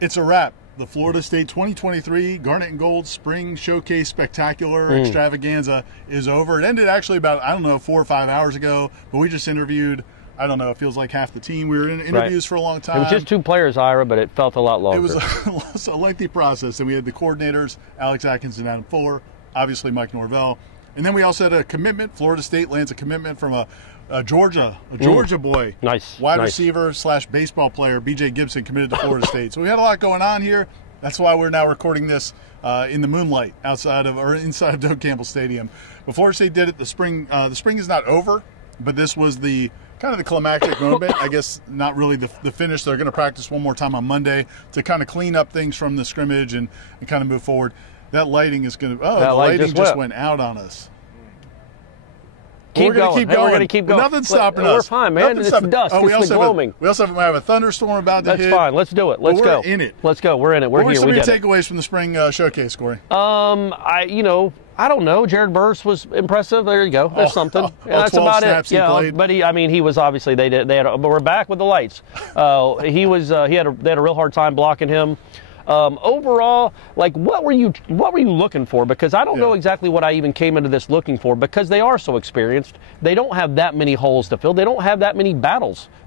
It's a wrap. The Florida State 2023 Garnet and Gold Spring Showcase Spectacular Extravaganza is over. It ended actually about, I don't know, 4 or 5 hours ago, but we just interviewed, I don't know, it feels like half the team. We were in interviews for a long time. It was just 2 players, Ira, but it felt a lot longer. It was a lengthy process, and we had the coordinators, Alex Atkins and Adam Fuller, obviously Mike Norvell. And then we also had a commitment. Florida State lands a commitment from a Georgia boy. Nice. Wide receiver / baseball player, B.J. Gibson, committed to Florida State. So we had a lot going on here. That's why we're now recording this in the moonlight inside of Doak Campbell Stadium. But Florida State did it. The spring is not over, but this was the kind of the climactic moment. I guess not really the finish. They're going to practice one more time on Monday to kind of clean up things from the scrimmage and kind of move forward. That lighting is going to. Oh, the lighting just went out on us. We're going to keep going. Nothing's stopping us. We're fine, man. It's the dust. It's the gloaming. We also have a thunderstorm about to hit. That's fine. Let's do it. Let's go. We're in it. Let's go. We're in it. We're here. What were some of your takeaways from the spring showcase, Corey? I don't know. Jared Verse was impressive. There you go. There's something. That's about it. Yeah, but he was obviously but we're back with the lights. They had a real hard time blocking him. Overall, like, what were you looking for? Because I don't know exactly what I even came into this looking for, because they are so experienced. They don't have that many holes to fill. They don't have that many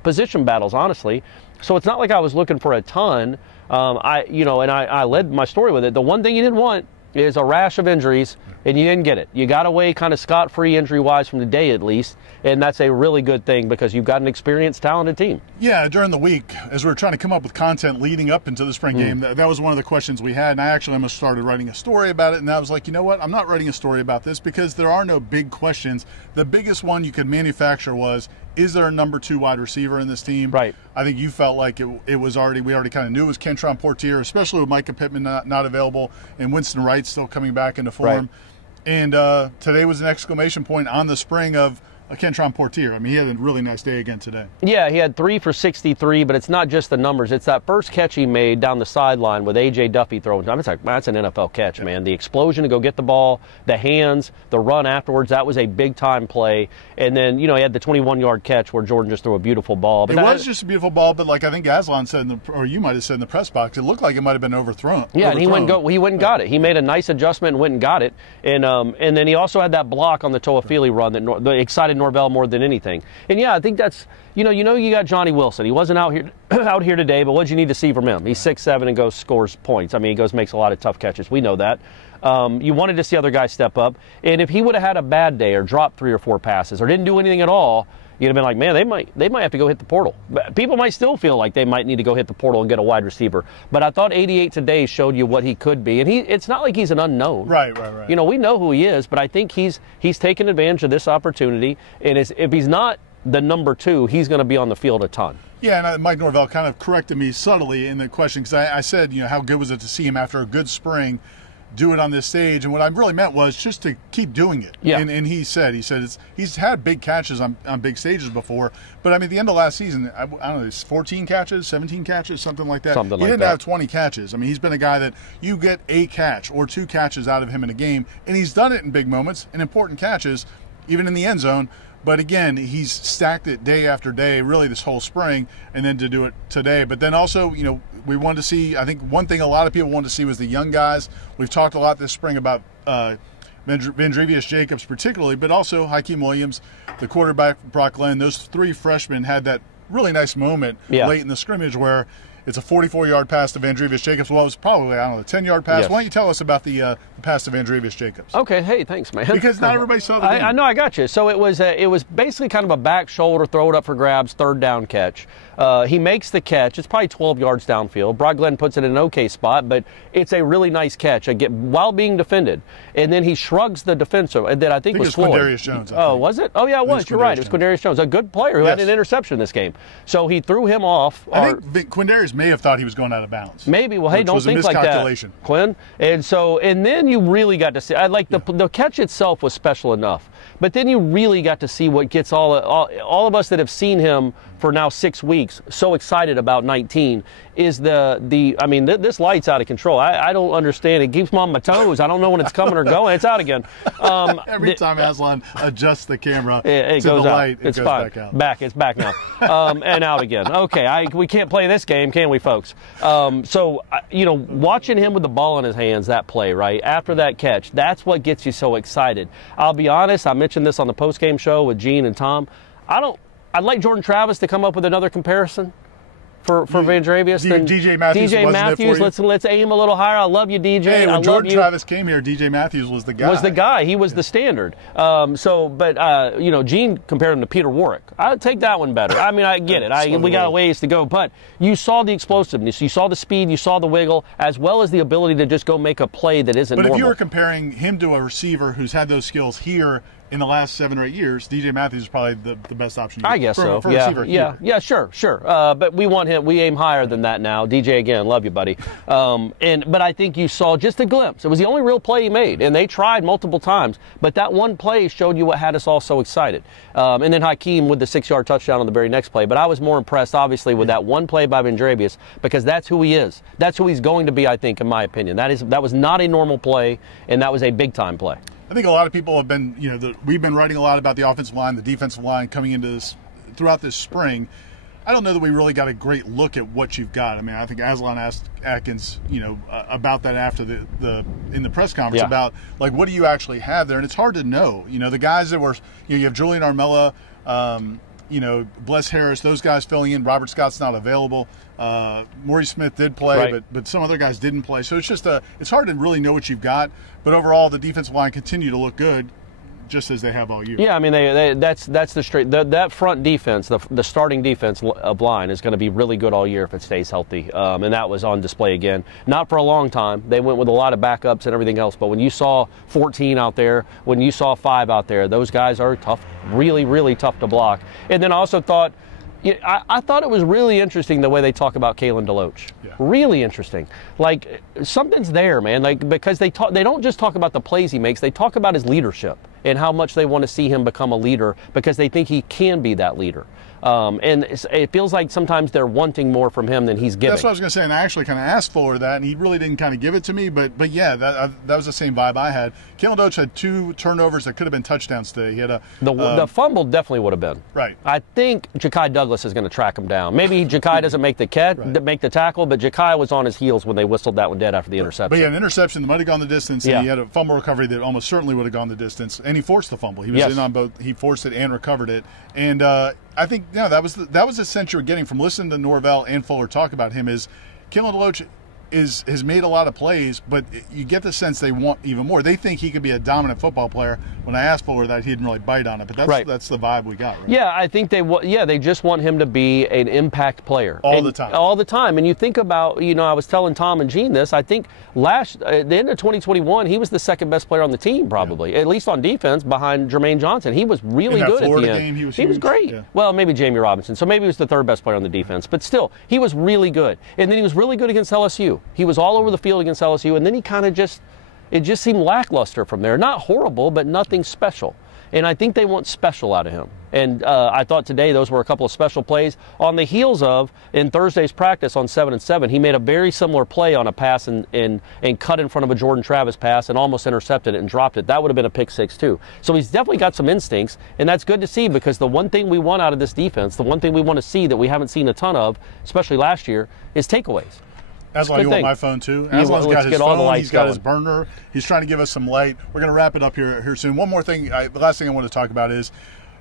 position battles, honestly. So it's not like I was looking for a ton. I led my story with it. The one thing you didn't want is a rash of injuries, and you didn't get it. You got away kind of scot-free injury-wise from the day, at least, and that's a really good thing because you've got an experienced, talented team. Yeah, during the week, as we were trying to come up with content leading up into the spring game, that was one of the questions we had, and I actually almost started writing a story about it, and I was like, you know what, I'm not writing a story about this because there are no big questions. The biggest one you could manufacture was, is there a number 2 wide receiver in this team? Right. I think you felt like we already kind of knew it was Kentron Portier, especially with Micah Pittman not available and Winston Wright still coming back into form. Right. And today was an exclamation point on the spring of Kentron Portier. I mean, he had a really nice day again today. Yeah, he had 3 for 63, but it's not just the numbers. It's that first catch he made down the sideline with A.J. Duffy throwing. It's like, that's an NFL catch, man. The explosion to go get the ball, the hands, the run afterwards, that was a big-time play. And then, he had the 21-yard catch where Jordan just threw a beautiful ball. But it was just a beautiful ball, but like I think Aslan said, or you might have said in the press box, it looked like it might have been overthrown. Yeah, and he went and got it. He made a nice adjustment and went and got it. And then he also had that block on the Toafili run that excited Norvell more than anything. And yeah, I think that's, you got Johnny Wilson. He wasn't out here today, but what'd you need to see from him? He's 6'7" and scores points. I mean, makes a lot of tough catches. We know that. You wanted to see other guys step up. And if he would have had a bad day or dropped 3 or 4 passes or didn't do anything at all, you'd have been like, man, they might have to go hit the portal. But people might still feel like they might need to go hit the portal and get a wide receiver. But I thought 88 today showed you what he could be. And it's not like he's an unknown. Right. We know who he is, but I think he's taken advantage of this opportunity. And if he's not the number 2, he's going to be on the field a ton. Yeah, and Mike Norvell kind of corrected me subtly in the question because I said, how good was it to see him after a good spring do it on this stage, and what I really meant was just to keep doing it. Yeah. And he said he's had big catches on big stages before, but I mean, the end of last season, I don't know, 14 catches, 17 catches, something like that. He didn't have 20 catches. I mean, he's been a guy that you get a catch or 2 catches out of him in a game, and he's done it in big moments and important catches, even in the end zone. But again, he's stacked it day after day, really this whole spring, and then to do it today. But then also, we wanted to see, I think one thing a lot of people wanted to see was the young guys. We've talked a lot this spring about Vandrevius Jacobs particularly, but also Hakeem Williams, the quarterback, Brock Glenn. Those 3 freshmen had that really nice moment late in the scrimmage where it's a 44-yard pass to Vandrevius Jacobs. Well, it was probably, a 10-yard pass. Yes. Why don't you tell us about the pass to Vandrevius Jacobs? Okay, hey, thanks, man. Because not everybody saw the game. I know, I got you. So it was basically kind of a back shoulder, throw it up for grabs, 3rd down catch. He makes the catch. It's probably 12 yards downfield. Brock Glenn puts it in an okay spot, but it's a really nice catch while being defended. And then he shrugs the defensive that I think was Floyd. Quindarius Jones. Oh, was it? Oh, yeah, it was. You're right. It was Quindarius Jones, a good player who had an interception this game. So he threw him off. I think Quindarius may have thought he was going out of bounds. Maybe. Well, hey, don't think like that, Quinn. And then you really got to see. The catch itself was special enough, but then you really got to see what gets all of us that have seen him for now 6 weeks. weeks so excited about 19 is I mean, this light's out of control. I don't understand. It keeps me on my toes. I don't know when it's coming or going. It's out again. Every time Aslan adjusts the camera it to goes the out. light, It's goes fine. back out. It's back now. And out again. Okay, we can't play this game, can we, folks? So, you know, watching him with the ball in his hands, that play, right, after that catch, that's what gets you so excited. I'll be honest, I mentioned this on the post-game show with Gene and Tom. I'd like Jordan Travis to come up with another comparison for Vanderabius. DJ Matthews. DJ Matthews. Let's aim a little higher. I love you, DJ. Hey, when Jordan Travis came here, DJ Matthews was the guy. He was the standard. You know, Gene compared him to Peter Warwick. I'd take that one better. I mean, I get it. We got a ways to go, but you saw the explosiveness, you saw the speed, you saw the wiggle, as well as the ability to just go make a play that isn't normal. But if you were comparing him to a receiver who's had those skills here in the last 7 or 8 years, DJ Matthews is probably the best option. I guess so. For a receiver here. Yeah, sure. But we want him. We aim higher than that now. DJ, again, love you, buddy. But I think you saw just a glimpse. It was the only real play he made, and they tried multiple times. But that one play showed you what had us all so excited. And then Hakeem with the 6-yard touchdown on the very next play. But I was more impressed, obviously, with that one play by Vanderabius, because that's who he is. That's who he's going to be, I think, in my opinion. That was not a normal play, and that was a big-time play. I think a lot of people have been, you know, we've been writing a lot about the offensive line, the defensive line coming into this throughout this spring. I don't know that we really got a great look at what you've got. I mean, I think Aslan asked Atkins, you know, about that after in the press conference about, like, what do you actually have there? And it's hard to know. You know, the guys that were, you know, you have Julian Armella, you know, Bless Harris, those guys filling in. Robert Scott's not available. Maurice Smith did play, but some other guys didn't play. So it's just it's hard to really know what you've got. But overall, the defensive line continued to look good, just as they have all year. Yeah, I mean, that's the straight. That front defense, the starting defense of line is going to be really good all year if it stays healthy. And that was on display again. Not for a long time. They went with a lot of backups and everything else. But when you saw 14 out there, when you saw 5 out there, those guys are tough, really, really tough to block. And then I also thought, I thought it was really interesting the way they talk about Kalen DeLoach. Yeah. Really interesting. Like, something's there, man. Like, because they don't just talk about the plays he makes, they talk about his leadership and how much they want to see him become a leader because they think he can be that leader. And it feels like sometimes they're wanting more from him than he's giving. That's what I was going to say, and I actually kind of asked Fuller that, and he really didn't kind of give it to me. But yeah, that was the same vibe I had. Kalen DeLoach had 2 turnovers that could have been touchdowns today. He had the fumble definitely would have been. Right. I think Ja'Kai Douglas is going to track him down. Maybe Ja'Kai doesn't make the make the tackle, but Ja'Kai was on his heels when they whistled that one dead after the interception. But yeah, an interception that might have gone the distance, and he had a fumble recovery that almost certainly would have gone the distance, and he forced the fumble. He was in on both. He forced it and recovered it, and I think that was the sense you were getting from listening to Norvell and Fuller talk about him. Is Kalen DeLoach has made a lot of plays, but you get the sense they want even more. They think he could be a dominant football player. When I asked Fuller that, he didn't really bite on it, but that's the vibe we got. Right? Yeah, I think they just want him to be an impact player all the time. All the time. And you think about, you know, I was telling Tom and Gene this. I think at the end of 2021, he was the second best player on the team, probably, at least on defense, behind Jermaine Johnson. He was really good Florida at the game, end. He was great. Yeah. Well, maybe Jamie Robinson, so maybe he was the third best player on the defense, but still, he was really good. And then he was really good against LSU. He was all over the field against LSU, and then he kind of it just seemed lackluster from there. Not horrible, but nothing special. And I think they want special out of him. And I thought today those were a couple of special plays on the heels of, in Thursday's practice on 7 and 7, he made a very similar play on a pass and cut in front of a Jordan Travis pass and almost intercepted it and dropped it. That would have been a pick 6 too. So he's definitely got some instincts, and that's good to see, because the one thing we want out of this defense, the one thing we want to see that we haven't seen a ton of, especially last year, is takeaways. Aslan, you want my phone too? Aslan's got his phone, he's got his burner. He's trying to give us some light. We're going to wrap it up here soon. One more thing, the last thing I want to talk about is,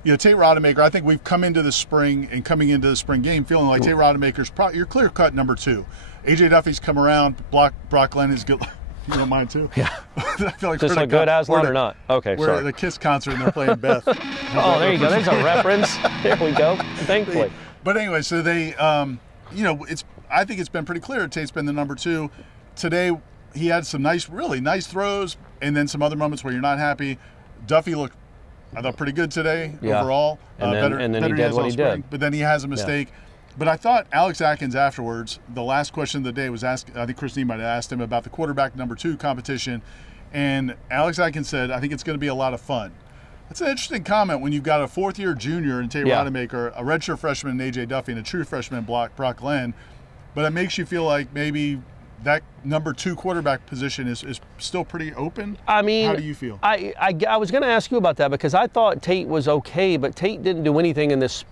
you know, Tate Rodemaker. I think we've come into the spring and coming into the spring game feeling like Tate Rodemaker's your clear-cut number 2. A.J. Duffy's come around. Brock Glenn is good. You don't mind too? Yeah. I feel like just a good Aslan or not? Okay, we're at the Kiss concert and they're playing Beth. Oh, there you go. There's a reference. There we go. Thankfully. But anyway, so they, you know, I think it's been pretty clear Tate's been the number 2. Today, he had some really nice throws, and then some other moments where you're not happy. Duffy looked, I thought, pretty good today overall. And then he did what he did. But then he has a mistake. Yeah. But I thought Alex Atkins afterwards, the last question of the day was asked, I think Christine might have asked him about the quarterback number 2 competition. And Alex Atkins said, I think it's going to be a lot of fun. That's an interesting comment when you've got a fourth-year junior in Tate Rodemaker, a redshirt freshman in A.J. Duffy, and a true freshman in Brock Glenn. But it makes you feel like maybe that number 2 quarterback position is still pretty open. I mean, how do you feel? I was going to ask you about that because I thought Tate was okay, but Tate didn't do anything in this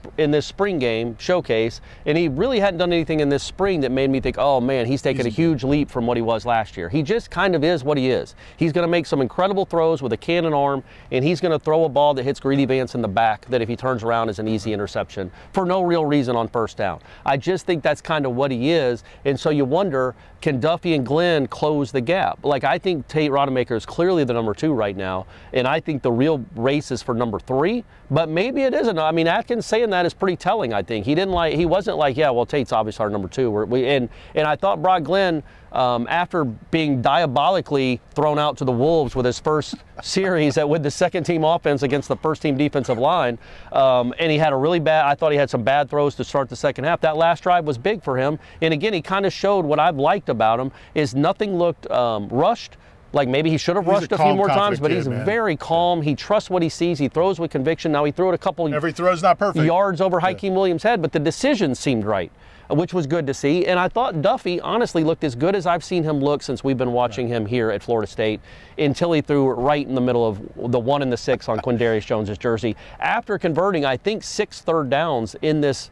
spring game showcase, and he really hadn't done anything in this spring that made me think, oh man, he's taken a huge leap from what he was last year. He just kind of is what he is. He's going to make some incredible throws with a cannon arm, and he's going to throw a ball that hits Greedy Vance in the back that if he turns around is an easy interception for no real reason on first down. I just think that's kind of what he is, and so you wonder, can Duffy and Glenn close the gap? Like, I think Tate Rodemaker is clearly the number 2 right now, and I think the real race is for number 3, but maybe it isn't. I mean, Atkins saying that is pretty telling, I think. He wasn't like, yeah, well, Tate's obviously our number 2. And I thought Brock Glenn, after being diabolically thrown out to the Wolves with his first series with the second-team offense against the first-team defensive line, and he had I thought he had some bad throws to start the second half. That last drive was big for him, and again, he kind of showed what I've liked about him is nothing looked rushed. Like maybe he should have rushed a few more times, but he's very calm. He trusts what he sees. He throws with conviction. Now he threw it a couple every throw's not perfect yards over Hakeem Williams' head, but the decision seemed right, which was good to see. And I thought Duffy honestly looked as good as I've seen him look since we've been watching him here at Florida State until he threw it right in the middle of the 1 and the 6 on Quindarius Jones's jersey. After converting, I think 6 third downs in this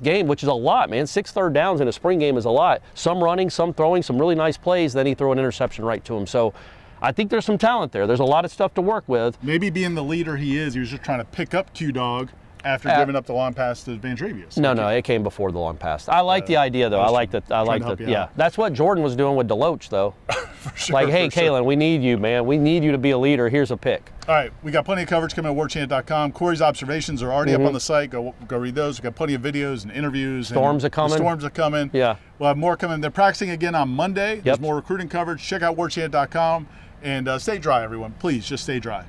game, which is a lot, man. 6 third downs in a spring game is a lot. Some running, some throwing, some really nice plays. Then he threw an interception right to him. So I think there's some talent there. There's a lot of stuff to work with. Maybe being the leader he is, he was just trying to pick up Q-Dog after giving up the long pass to Van Travius. No, it came before the long pass. I like the idea, though. I like that. Yeah, that's what Jordan was doing with Deloach, though. For sure, like, hey, Kalen, we need you, man. We need you to be a leader. Here's a pick. All right, we got plenty of coverage coming at warchant.com. Corey's observations are already up on the site. Go read those. We got plenty of videos and interviews. Storms are coming. Storms are coming. Yeah. We'll have more coming. They're practicing again on Monday. There's more recruiting coverage. Check out warchant.com and stay dry, everyone. Please, just stay dry.